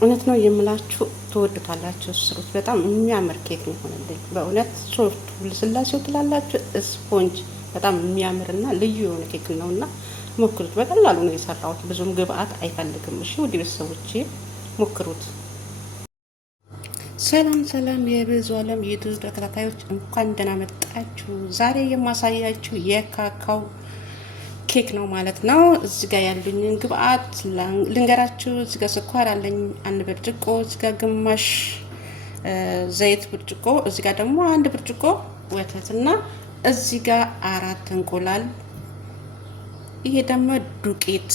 እውነት ነው የምላችሁ ትወዱታላችሁ። ስሩት። በጣም የሚያምር ኬክ ነው የሆነልኝ። በእውነት ሶፍት ልስላሴው ትላላችሁ ስፖንጅ በጣም የሚያምርና ልዩ የሆነ ኬክ ነውና ሞክሩት። በቀላሉ ነው የሰራሁት። ብዙም ግብአት አይፈልግም። እሺ ውድ ቤተሰቦቼ ሞክሩት። ሰላም ሰላም፣ የብዙ ዓለም ዩቱብ ተከታታዮች እንኳን ደህና መጣችሁ። ዛሬ የማሳያችሁ የካካው ኬክ ነው ማለት ነው። እዚህ ጋር ያሉኝን ግብአት ልንገራችሁ። እዚህ ጋር ስኳር አለኝ 1 ብርጭቆ፣ እዚህ ጋር ግማሽ ዘይት ብርጭቆ፣ እዚህ ጋር ደግሞ 1 ብርጭቆ ወተትና እዚህ ጋር 4 እንቁላል። ይሄ ደግሞ ዱቄት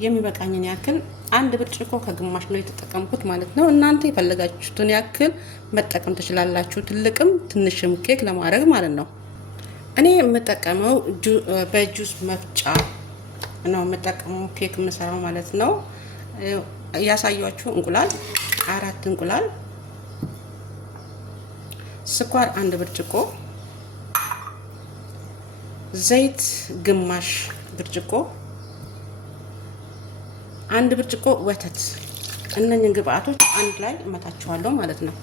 የሚበቃኝን ያክል 1 ብርጭቆ ከግማሽ ነው የተጠቀምኩት ማለት ነው። እናንተ የፈለጋችሁትን ያክል መጠቀም ትችላላችሁ፣ ትልቅም ትንሽም ኬክ ለማድረግ ማለት ነው። እኔ የምጠቀመው በጁስ መፍጫ ነው የምጠቀመው ኬክ የምሰራው ማለት ነው። ያሳያችሁ እንቁላል 4 እንቁላል፣ ስኳር 1 ብርጭቆ፣ ዘይት ግማሽ ብርጭቆ፣ 1 ብርጭቆ ወተት። እነኝን ግብአቶች አንድ ላይ እመታቸዋለሁ ማለት ነው።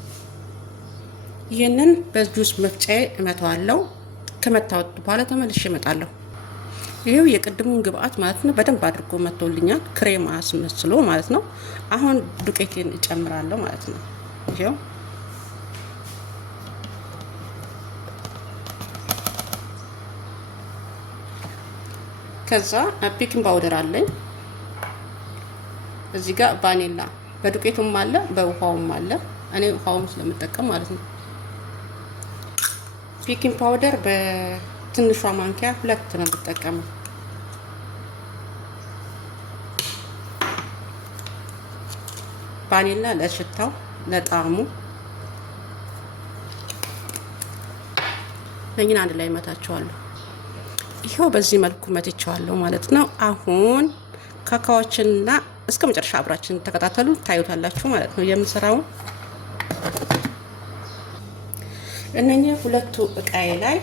ይህንን በጁስ መፍጫዬ እመታዋለሁ። ከመታወት በኋላ ተመልሼ እመጣለሁ። ይሄው የቅድሙን ግብአት ማለት ነው በደንብ አድርጎ መጥቶልኛል፣ ክሬም አስመስሎ ማለት ነው። አሁን ዱቄቴን እጨምራለሁ ማለት ነው። ይሄው ከዛ ቤኪንግ ፓውደር አለኝ እዚህ ጋር ቫኒላ በዱቄቱም አለ በውሃውም አለ። እኔ ውሃውን ስለምጠቀም ማለት ነው። ቤኪንግ ፓውደር በትንሿ ማንኪያ 2 ነው የምጠቀመው። ቫኒላ ለሽታው ለጣዕሙ። ለኝና አንድ ላይ መታቸዋለሁ። ይሄው በዚህ መልኩ መትቸዋለሁ ማለት ነው። አሁን ካካዎችንና እስከ መጨረሻ አብራችን ተከታተሉ፣ ታዩታላችሁ ማለት ነው የምሰራውን። እነኚህ ሁለቱ እቃዬ ላይ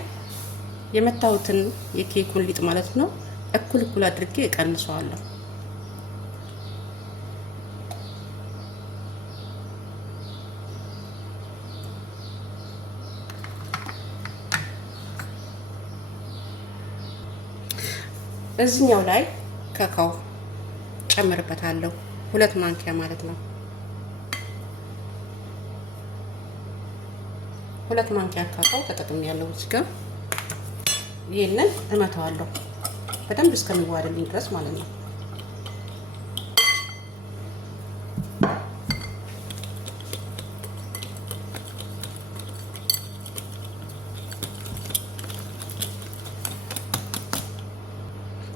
የመታውትን የኬኩን ሊጥ ማለት ነው እኩል እኩል አድርጌ እቀንሰዋለሁ። እዚህኛው ላይ ካካው ጨምርበታለሁ 2 ማንኪያ ማለት ነው። 2 ማንኪያ ካካው ተጠቅሜያለሁ። እዚህ ጋር ይሄንን እመታዋለሁ በደንብ እስከሚዋሃድልኝ ድረስ ማለት ነው።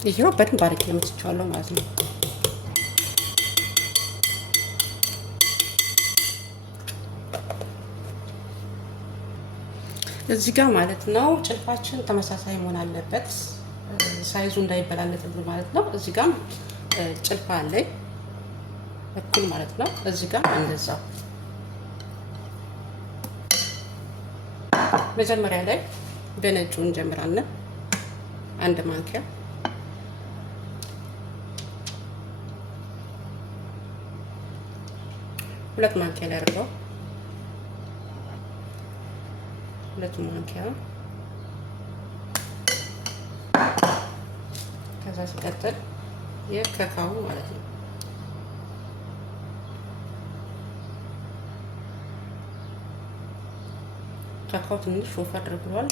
ይሄው በደንብ አድርጌ መትቼዋለሁ ማለት ነው። እዚህ ጋር ማለት ነው ጭልፋችን ተመሳሳይ መሆን አለበት፣ ሳይዙ እንዳይበላለጥብን ማለት ነው። እዚህ ጋር ጭልፋ አለኝ እኩል ማለት ነው። እዚህ ጋር እንደዛው። መጀመሪያ ላይ በነጩ እንጀምራለን። 1 ማንኪያ፣ 2 ማንኪያ ላይ አድርገው 2 ማንኪያ። ከዛ ሲቀጥል የካካው ማለት ነው። ካካው ትንሽ ወፈር ብሏል።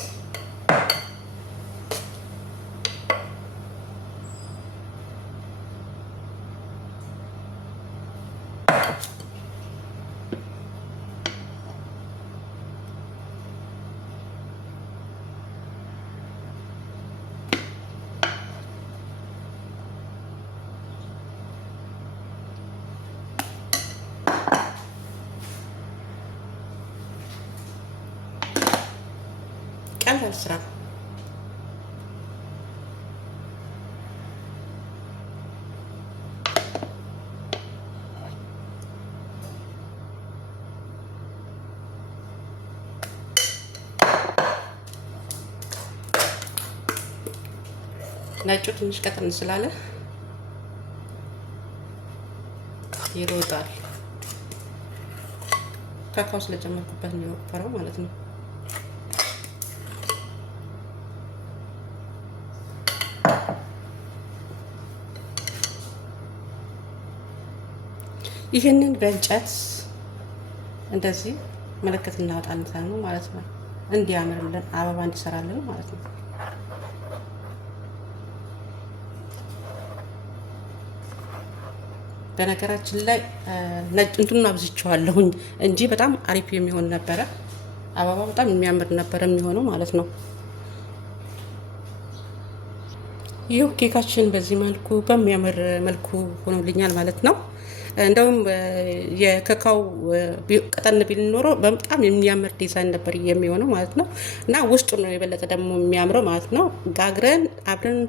ቀላል ስራ። ነጩ ትንሽ ቀጥን ስላለ ይሮጣል። ካካው ስለጨመርኩበት ነው የወፈረው ማለት ነው። ይህንን በእንጨት እንደዚህ ምልክት እናወጣለን ነው ማለት ነው። እንዲያምርልን አበባ እንዲሰራልን ማለት ነው። በነገራችን ላይ ነጭ እንትኑን አብዝቼዋለሁኝ እንጂ በጣም አሪፍ የሚሆን ነበረ። አበባ በጣም የሚያምር ነበረ የሚሆነው ማለት ነው። ይህ ኬካችን በዚህ መልኩ በሚያምር መልኩ ሆኖልኛል ማለት ነው። እንደውም የካካው ቀጠን ቢል ኖሮ በጣም የሚያምር ዲዛይን ነበር የሚሆነው ማለት ነው። እና ውስጡ ነው የበለጠ ደግሞ የሚያምረው ማለት ነው። ጋግረን አብረን